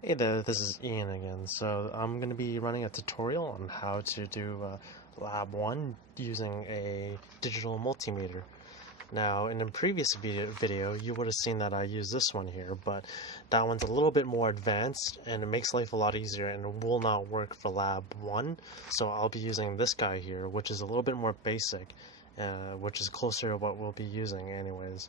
Hey there, this is Ian again. So I'm going to be running a tutorial on how to do Lab 1 using a digital multimeter. Now, in a previous video, you would have seen that I use this one here, but that one's a little bit more advanced and it makes life a lot easier and it will not work for Lab 1. So I'll be using this guy here, which is a little bit more basic, which is closer to what we'll be using anyways.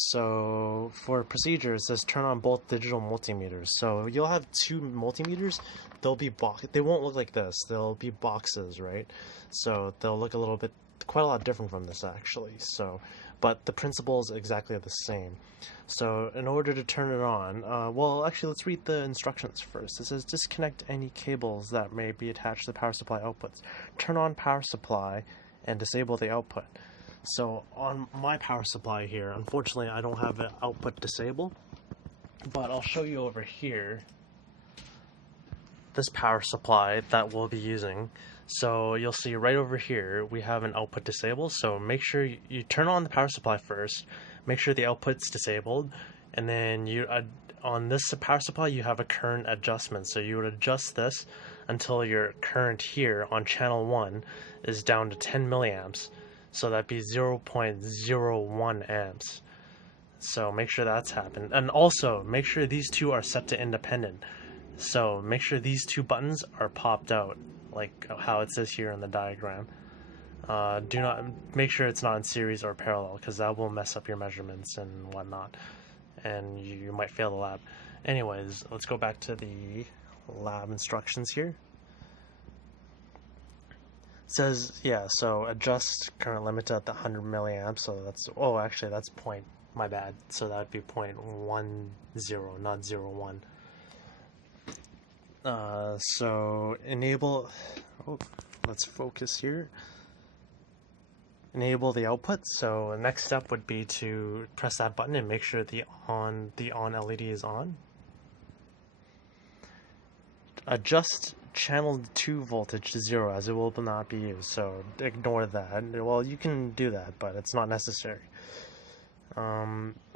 So for procedure, it says turn on both digital multimeters. So you'll have two multimeters. They'll be they won't look like this. They'll be boxes, right? So they'll look a little bit, quite a lot different from this actually. So, but the principle is exactly the same. So in order to turn it on, well, actually, let's read the instructions first. It says disconnect any cables that may be attached to the power supply outputs. Turn on power supply and disable the output. So on my power supply here, unfortunately I don't have an output disable, but I'll show you over here this power supply that we'll be using. So you'll see right over here we have an output disable, so make sure you turn on the power supply first, make sure the output's disabled, and then you on this power supply you have a current adjustment, so you would adjust this until your current here on channel 1 is down to 10 milliamps. So that'd be 0.01 amps. So make sure that's happened. And also, make sure these two are set to independent. So make sure these two buttons are popped out, like how it says here in the diagram. Do not make sure it's not in series or parallel, because that will mess up your measurements and whatnot. And you might fail the lab. Anyways, let's go back to the lab instructions here. Says, yeah, so adjust current limit at the 100 milliamps, so that's, oh, actually, that's point, my bad, so that would be 0.10, not 0.1. So enable, oh, let's focus here. Enable the output, so the next step would be to press that button and make sure the on LED is on. Adjust channel 2 voltage to 0 as it will not be used, so ignore that. Well, you can do that, but it's not necessary.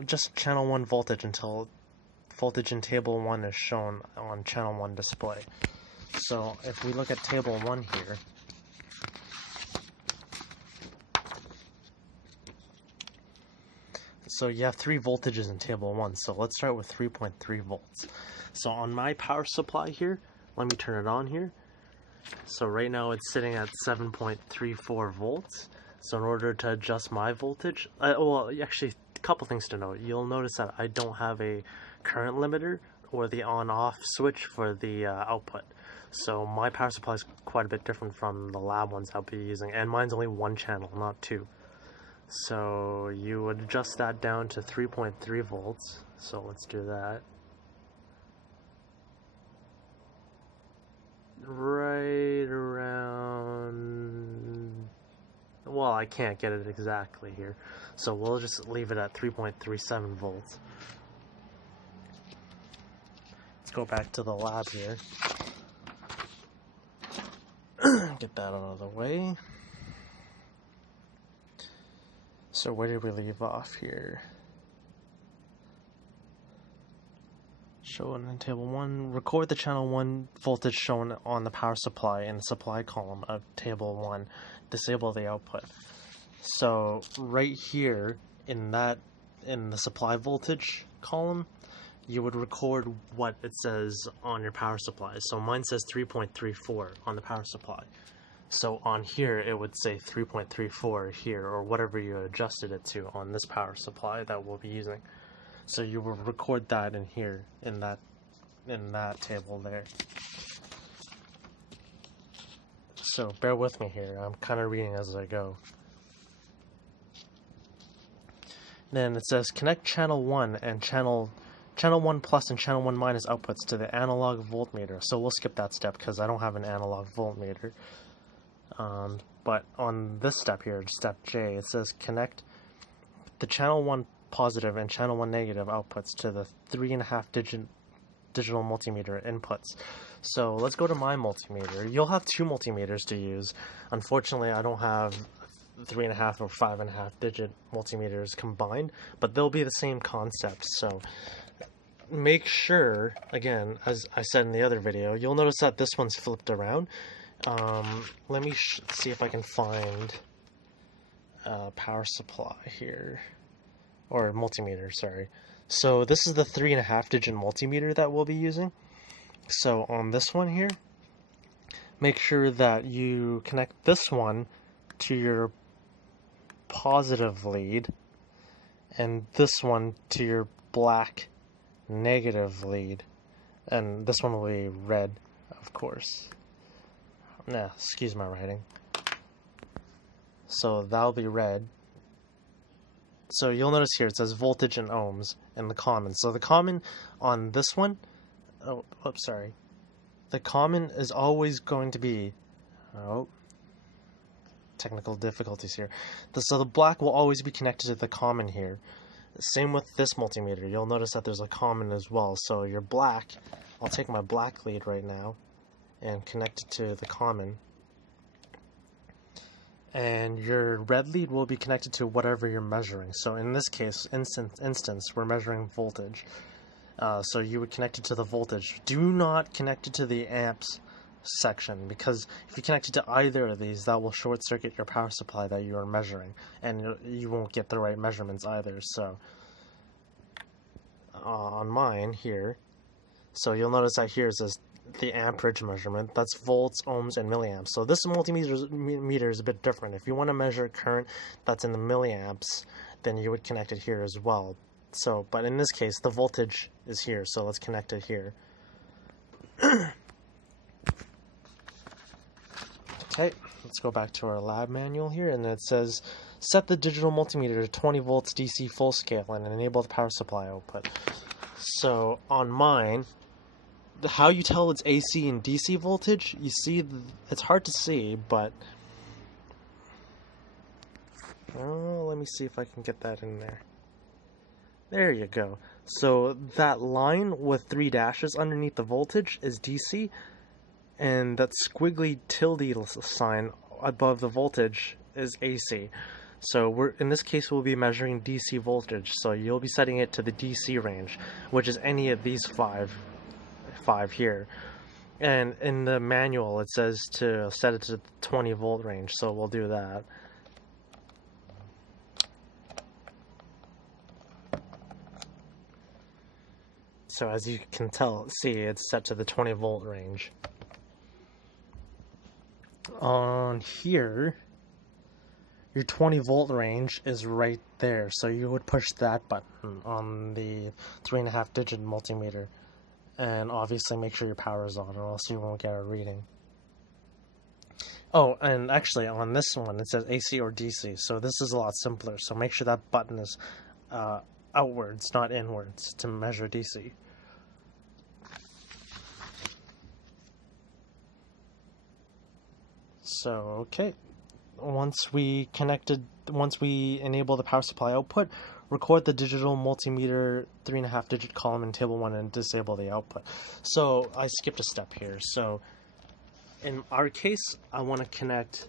Just channel 1 voltage until voltage in table 1 is shown on channel 1 display. So if we look at table 1 here, so you have 3 voltages in table 1, so let's start with 3.3 volts. So on my power supply here, let me turn it on here. So right now it's sitting at 7.34 volts. So in order to adjust my voltage, well, actually, a couple things to note. You'll notice that I don't have a current limiter or the on-off switch for the output. So my power supply is quite a bit different from the lab ones I'll be using, and mine's only one channel, not two. So you would adjust that down to 3.3 volts. So let's do that. Right around, well, I can't get it exactly here, so we'll just leave it at 3.37 volts. Let's go back to the lab here. Get that out of the way. So where did we leave off here? Shown in table 1, record the channel 1 voltage shown on the power supply in the supply column of table 1. Disable the output. So right here in the supply voltage column, you would record what it says on your power supply. So mine says 3.34 on the power supply. So on here it would say 3.34 here, or whatever you adjusted it to on this power supply that we'll be using. So you will record that in here, in that table there. So bear with me here, I'm kind of reading as I go. Then it says connect channel 1 and channel 1 plus and channel 1 minus outputs to the analog voltmeter. So we'll skip that step because I don't have an analog voltmeter. But on this step here, step J, it says connect the channel 1 positive and channel 1 negative outputs to the 3.5 digital multimeter inputs. So let's go to my multimeter. You'll have two multimeters to use. Unfortunately, I don't have 3.5 or 5.5 digit multimeters combined, but they'll be the same concept. So make sure, again, as I said in the other video, you'll notice that this one's flipped around. Let me see if I can find power supply here, or multimeter, sorry. So this is the 3.5 digit multimeter that we'll be using. So on this one here, make sure that you connect this one to your positive lead and this one to your black negative lead, and this one will be red, of course. Nah, excuse my writing. So that'll be red. So you'll notice here it says voltage in ohms in the common. So the common on this one, oops, sorry. The common is always going to be, technical difficulties here. So the black will always be connected to the common here. Same with this multimeter. You'll notice that there's a common as well. So your black, I'll take my black lead right now and connect it to the common. And your red lead will be connected to whatever you're measuring. So in this case, instance, we're measuring voltage. So you would connect it to the voltage. Do not connect it to the amps section, because if you connect it to either of these, that will short circuit your power supply that you are measuring, and you won't get the right measurements either. So on mine here, so you'll notice that here it says the amperage measurement. That's volts, ohms, and milliamps. So this multimeter is a bit different. If you want to measure current that's in the milliamps, then you would connect it here as well. So, but in this case, the voltage is here, so let's connect it here. Okay, let's go back to our lab manual here, and it says set the digital multimeter to 20 volts DC full scale and enable the power supply output. So on mine, how you tell it's AC and DC voltage, you see, it's hard to see, but let me see if I can get that in there. There you go. So that line with 3 dashes underneath the voltage is DC, and that squiggly tilde sign above the voltage is AC. So in this case we'll be measuring DC voltage, so you'll be setting it to the DC range, which is any of these five here. And in the manual it says to set it to the 20 volt range, so we'll do that. So as you can see, it's set to the 20 volt range. On here, your 20 volt range is right there, so you would push that button on the 3.5 digit multimeter, and obviously make sure your power is on, or else you won't get a reading. Oh, and actually on this one it says AC or DC, so this is a lot simpler, so make sure that button is outwards, not inwards, to measure DC. So, okay, once we enable the power supply output, record the digital multimeter 3.5 digit column in table 1 and disable the output. So I skipped a step here. So in our case, I want to connect,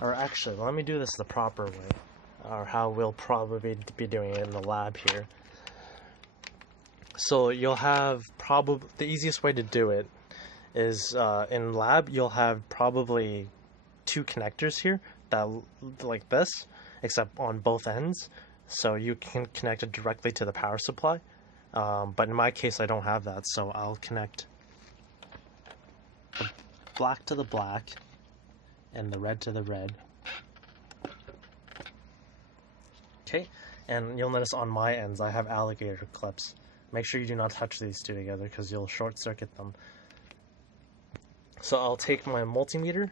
or actually, let me do this the proper way, or how we'll probably be doing it in the lab here. So you'll have the easiest way to do it is in lab you'll have probably 2 connectors here that like this, except on both ends, so you can connect it directly to the power supply. But in my case I don't have that, so I'll connect the black to the black and the red to the red. Okay, and you'll notice on my ends I have alligator clips. Make sure you do not touch these 2 together because you'll short circuit them. So I'll take my multimeter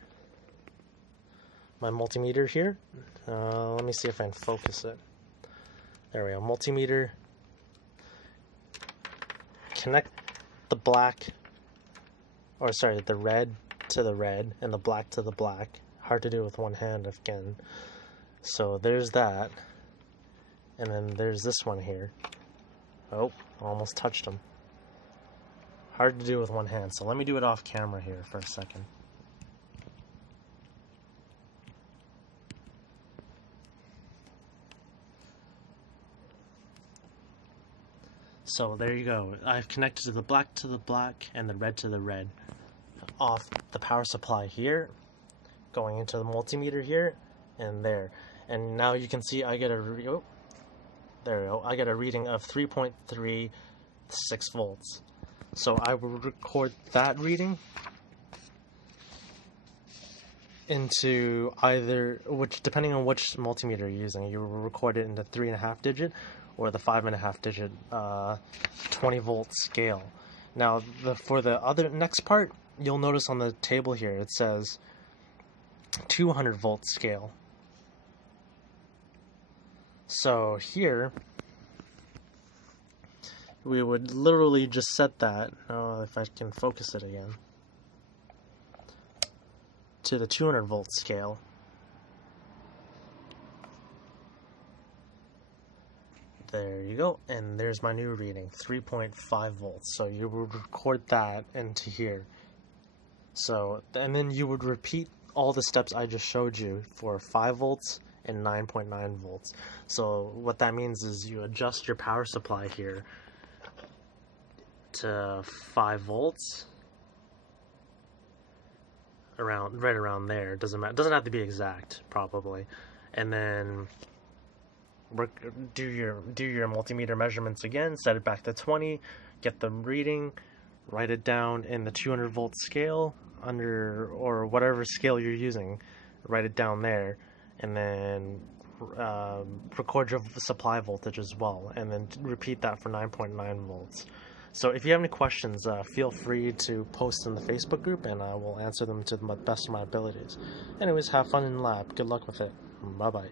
here. Let me see if I can focus it. There we go. Multimeter. Connect the black, or sorry, the red to the red and the black to the black. Hard to do with one hand again. So there's that. And then there's this one here. Oh, almost touched them. Hard to do with one hand, so let me do it off camera here for a second. So there you go. I've connected the black and the red to the red. Off the power supply here, going into the multimeter here, and there. And now you can see I get a there we go. I get a reading of 3.36 volts. So I will record that reading into either, which depending on which multimeter you're using, you will record it into 3.5 digit or the 5.5 digit 20 volt scale. Now for the other next part, you'll notice on the table here it says 200 volt scale. So here we would literally just set that, if I can focus it again, to the 200 volt scale. There you go, and there's my new reading, 3.5 volts. So you would record that into here. So, and then you would repeat all the steps I just showed you for 5 volts and 9.9 volts. So what that means is you adjust your power supply here to 5 volts, right around there. Doesn't matter. Doesn't have to be exact, probably. And then do your multimeter measurements again. Set it back to 20. Get the reading. Write it down in the 200 volt scale or whatever scale you're using. Write it down there, and then record your supply voltage as well, and then repeat that for 9.9 volts. So if you have any questions, feel free to post in the Facebook group, and I will answer them to the best of my abilities. Anyways, have fun in lab. Good luck with it. Bye-bye.